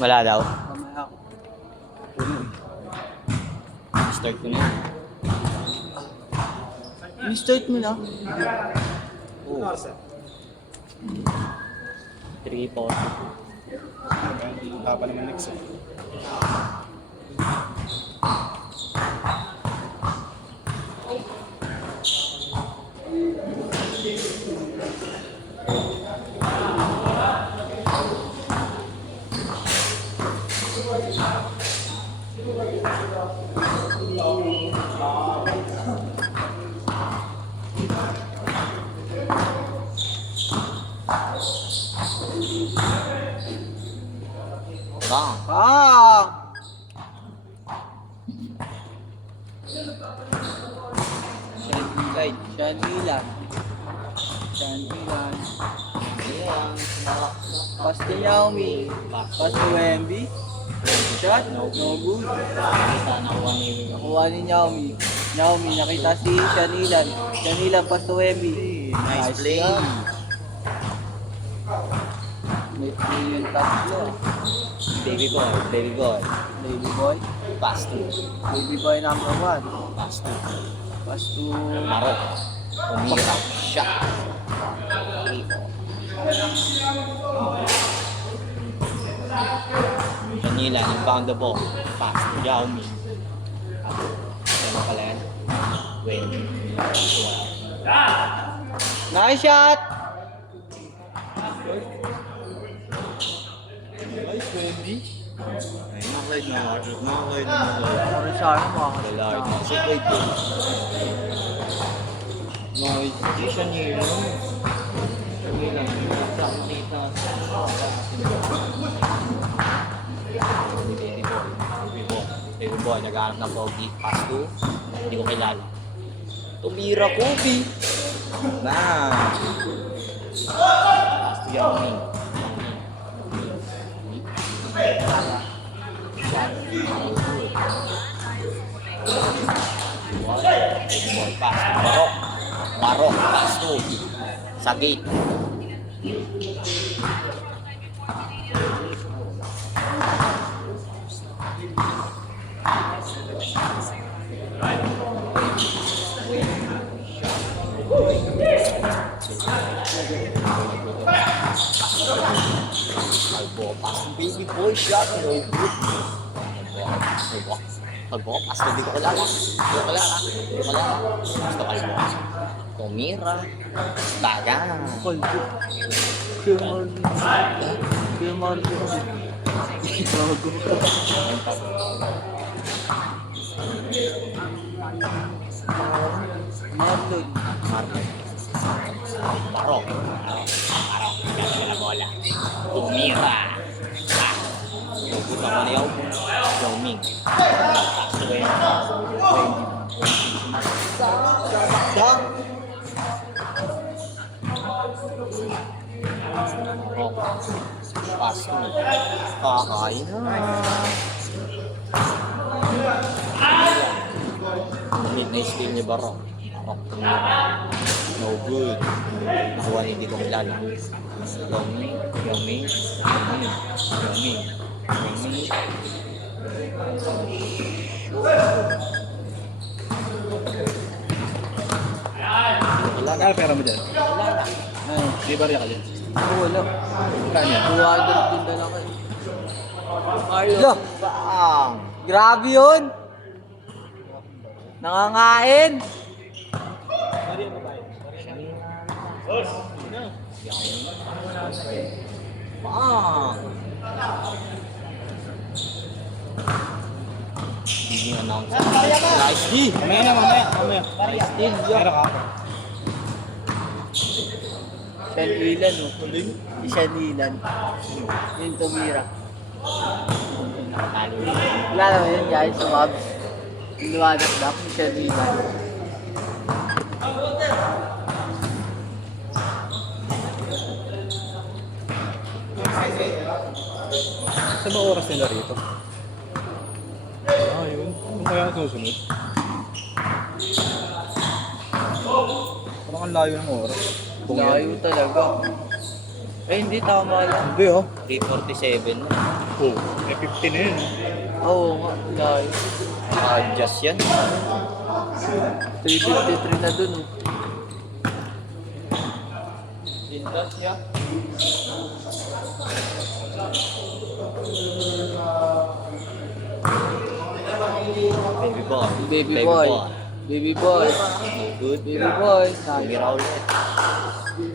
Wala daw. Mamaya ako. Start ko na. I-start mo na. Oo. 3-4. Tapa naman next. Bang. Ah! Side. Shanilan. Shanilan. Ayan. Pass to Yaomi. Pass to Wemby. Shot. No good. Sana nakuha ni Nakuha ni Yaomi. Yaomi nakita si Shanilan. Shanilan pass to Wemby. Nice play. job. May play yung tatlo. Baby boy. Baby boy. Baby boy. Pass to. Baby boy number 1. Pass to. Pass to Maro. Umira. Shot. 3-4. Manila, inbound the ball. Pass to Yaomi. Ano pala yan? Win. Nice shot! Nice, Wendy. Ay, nakakaid na. Nakakaid na. Ano sana mga Lalaki na. Si Wade din. Nice. Di siya niyo. Kami lang. Sa kita. Baby boy. Baby boy. Baby boy. Naghanap ng pogi. Pass to. Hindi ko kilala. Tumira Kobe. Na. Pass to Yaomi. Ball pass. Barok. Barok. Pass to. Sa gate. Albo. Pass to baby boy. Shot. No good. Albo. Pass to. Di ko kilala. Di ko kilala. Di ko kilala. Pass to Albo. Tumira. Baga. Kolbo. Kuya Marvin. Kuya Marvin. Bago. Marlon. Marlon. Barok. Barok. Kaya na bola. Tumira. Ah. Pupunta ko na Yao Ming. Pass to Dak. Barok. Pass to. Kakain na. Midnight steal ni Barok. Barok tumira. No good. Nakuha ni hindi ko kilala. Yao Ming. Yao Ming. Yao Ming. Yao Ming. Yao Ming. Wala ka pera mo dyan. Ay, Di ba rin ka dyan? ako wala. Kaya niya? 200 din dala kayo. Mario. Lo! Bang! Grabe yun! Nangangain! Bang! Hindi announce. Nice D! Mamaya na, mamaya. Nice D! Meron ka? Shanilan, oh. Shanilan. Yung tumira. Wala naman yun, guys, sa mobs. Luwanag na ako, Shanilan. Sa ba oras nila rito? Ah, yun. Ano kaya ang susunod? Parang ang layo ng oras. Kung yan. Layo talaga. Eh, hindi, tama lang. Hindi oh. 3:47 na. Oh, may 50 na yun. Oo nga, layo. Just yan. 353 na dun, oh. Lindas ya. Baby boy. Baby boy. Baby boy. No good. Baby boy. Nice. Tumira ulit.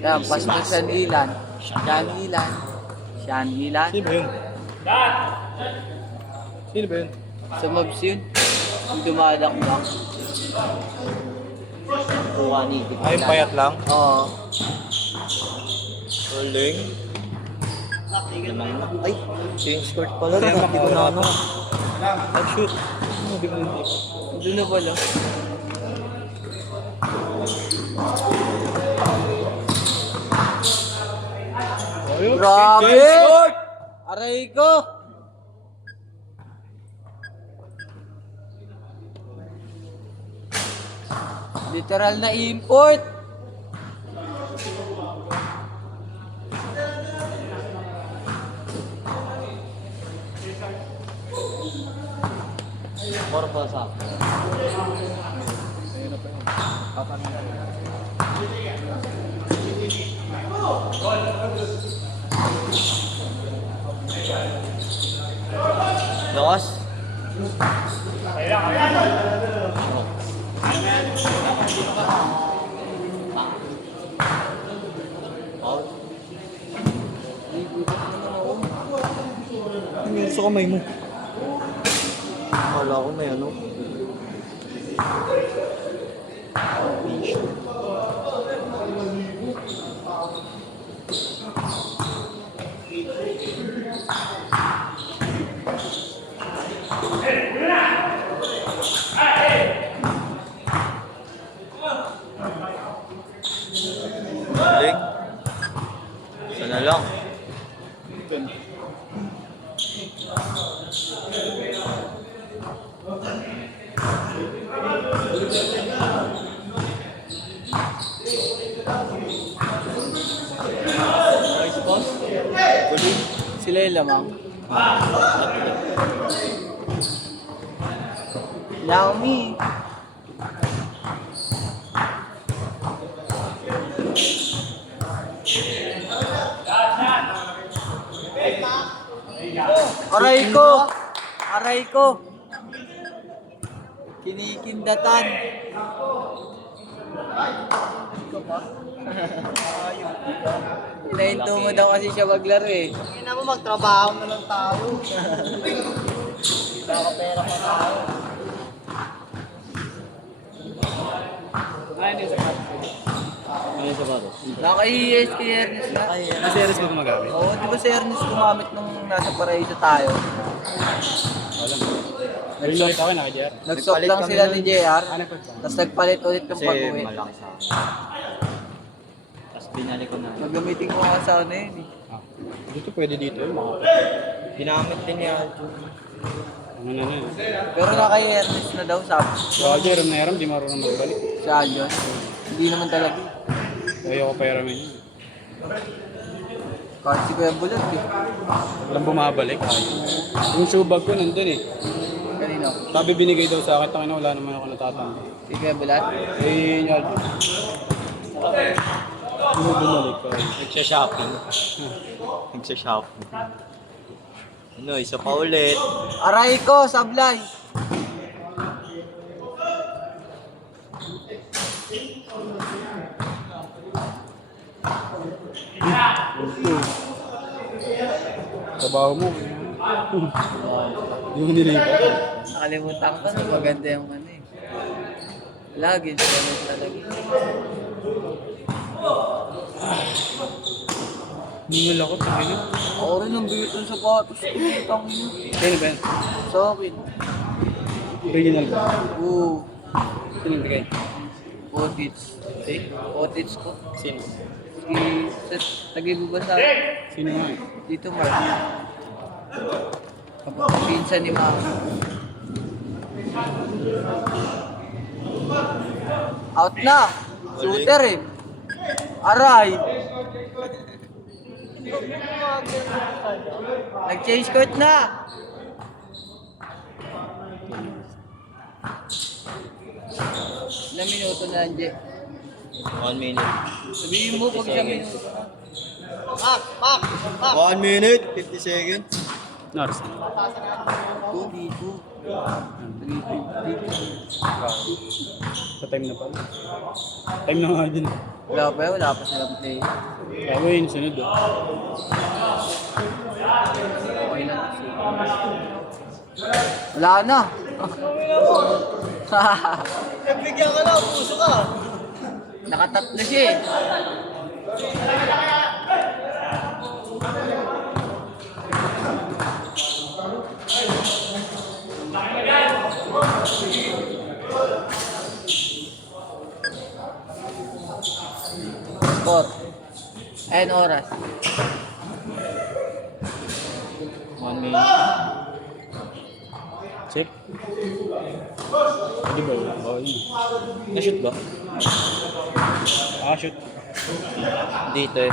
Yan, pas mo Sean Ilan. Sean Ilan. Sean Ilan. Sino ba yun? Sino ba yun? Sa mobs yun. Yung dumadakdak. Kuha ni. Ay, payat lang. Oo. Rolling. Ay, change court pala. Hindi ko na ano. Ay, shoot. Ano, di ko hindi. Doon na pala. Ayun, Grabe! change court! Aray ko! Literal na import! Korpo sa. Ayun na pa yun. Kapan na. Lakas. Out. Ano meron sa kamay mo? Akala ko may ano. Tissue. Galing. Sana lang. Nice boss. Galing. Sila yung lamang. Naomi. Aray ko! Aray ko! Kinikindatan. Inahinto mo daw kasi siya maglaro eh. Kaya mo magtrabaho na lang tayo. Nakapera pa tayo. Ano yung sapatos? Naka-ES kay Ernest na. Kasi Aris ba gumagamit? Oo, di ba si Ernest gumamit nung nasa Paraiso tayo? Alam mo. Nag-lock ako na kaya. Nag-sock Nagpalit lang kami sila nun. ni JR, Ano pa ba? tapos nagpalit ulit ng Kasi pag-uwi. malaki sa akin. Tapos binalik ko na. Nagamitin ko nga sa ano yun eh. Ah, dito pwede dito yun. Mga Ginamit din niya. ano na yun. Pero naka-Ernest na daw sabi. Baka Jerome na Jerome, di marunong magbalik. Si Aljon. Hindi naman talaga. Ayaw ko pa yaramin yun. Kahit si Kuya Bulat eh. Walang bumabalik. Yung shoe bag ko nandun eh. Kanino? Sabi binigay daw sa akin, tangina wala naman ako natatanda. Si Kuya Bulat? Eh, yun. Ano bumalik pa? Nagsha-shopping. Nagsha-shopping. Ano, isa pa ulit. Aray ko, sablay! Trabaho mo. Yung nilipat. Nakalimutan ko na maganda yung ano eh. Lagi, siya talaga. Ningal ako, tangina. Ako rin ang bigit ng sapatos ko. Tangin. Sino ba yan? Sa akin. Original ba? Oo. Sino yung bigay? Potits. Eh? Potits ko. Sino? Tagibo ba sa Sino nga? dito, Mark? Pinsan ni Mama. Out na! Shooter eh! Aray! Nag-change court na! Ilang minuto na, Anje? 1 minute. Sabihin mo pag isang minuto na. Pak! 1 minute, 50 seconds. Nars. 2 dito. 350. Pa-time na pala. Time na nga din. Wala pa silang play. Ako yun, sunod oh. Okay lang kasi. Wala na. Nagbigyan ka na, puso ka. Nakatatlo siya eh. Score. Ayan oras. 1 minute. Check. Di ba yun? Oh, yun. Na-shoot ba? Ah, shoot. Dito eh.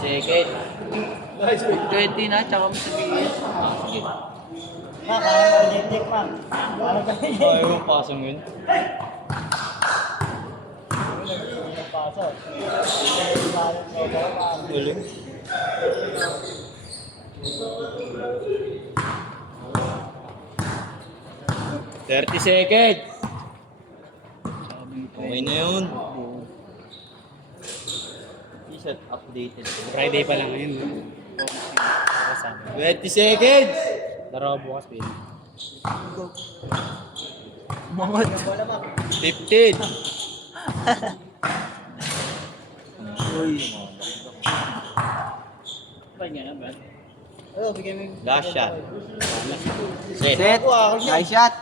Second. 20 na, tsaka mo sabihin. Ah, sige. Pak, kaya mag-inject, Pak. Ano ba yun? Ay, yung pasong yun. Pasok. Galing. "30 seconds." Okay na yun. T-shirt updated. Friday pa lang ngayon. no? 20 seconds. Laro bukas, Pin. Mangot. 15. Uy. Ano, bigyan mo yung... Last shot. Set. Set. Nice shot.